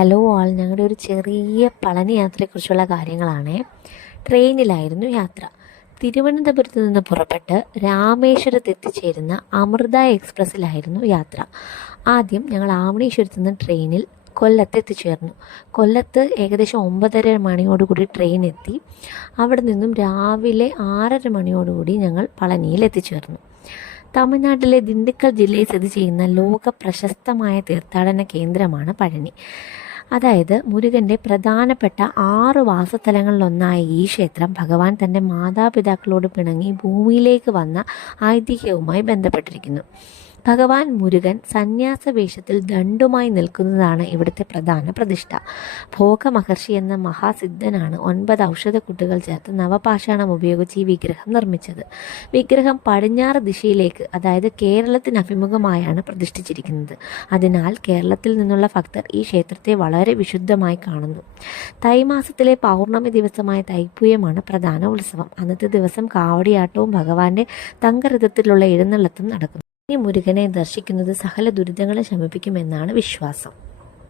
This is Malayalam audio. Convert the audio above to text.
ഹലോ ആൾ, ഞങ്ങളുടെ ഒരു ചെറിയ പളനി യാത്രയെക്കുറിച്ചുള്ള കാര്യങ്ങളാണ്. ട്രെയിനിലായിരുന്നു യാത്ര. തിരുവനന്തപുരത്ത് നിന്ന് പുറപ്പെട്ട് രാമേശ്വരത്ത് എത്തിച്ചേരുന്ന അമൃത എക്സ്പ്രസ്സിലായിരുന്നു യാത്ര. ആദ്യം ഞങ്ങൾ ആവണീശ്വരത്ത് നിന്ന് ട്രെയിനിൽ കൊല്ലത്ത് എത്തിച്ചേർന്നു. കൊല്ലത്ത് ഏകദേശം 9:30 മണിയോടുകൂടി ട്രെയിൻ എത്തി. അവിടെ നിന്നും രാവിലെ 6:30 മണിയോടുകൂടി ഞങ്ങൾ പളനിയിൽ എത്തിച്ചേർന്നു. തമിഴ്നാട്ടിലെ ദിണ്ടുക്കൽ ജില്ലയിൽ സ്ഥിതി ചെയ്യുന്ന ലോക പ്രശസ്തമായ തീർത്ഥാടന കേന്ദ്രമാണ് പഴനി. അതായത് മുരുകൻ്റെ പ്രധാനപ്പെട്ട 6 വാസസ്ഥലങ്ങളിലൊന്നായ ഈ ക്ഷേത്രം ഭഗവാൻ തൻ്റെ മാതാപിതാക്കളോട് പിണങ്ങി ഭൂമിയിലേക്ക് വന്ന ഐതിഹ്യവുമായി ബന്ധപ്പെട്ടിരിക്കുന്നു. ഭഗവാൻ മുരുകൻ സന്യാസ വേഷത്തിൽ ദണ്ഡുമായി നിൽക്കുന്നതാണ് ഇവിടുത്തെ പ്രധാന പ്രതിഷ്ഠ. ഭോഗമഹർഷി എന്ന മഹാസിദ്ധനാണ് 9 ഔഷധക്കൂട്ടുകൾ ചേർത്ത് നവപാഷാണം ഉപയോഗിച്ച് ഈ വിഗ്രഹം നിർമ്മിച്ചത്. വിഗ്രഹം പടിഞ്ഞാറ് ദിശയിലേക്ക്, അതായത് കേരളത്തിന് അഭിമുഖമായാണ് പ്രതിഷ്ഠിച്ചിരിക്കുന്നത്. അതിനാൽ കേരളത്തിൽ നിന്നുള്ള ഭക്തർ ഈ ക്ഷേത്രത്തെ വളരെ വിശുദ്ധമായി കാണുന്നു. തൈമാസത്തിലെ പൗർണമി ദിവസമായ തൈപ്പൂയമാണ് പ്രധാന ഉത്സവം. അന്നത്തെ ദിവസം കാവടിയാട്ടവും ഭഗവാന്റെ തങ്കരഥത്തിലുള്ള എഴുന്നള്ളത്തും നടക്കുന്നു. മുരുകനെ ദർശിക്കുന്നത് സകല ദുരിതങ്ങളെ ശമിപ്പിക്കുമെന്നാണ് വിശ്വാസം.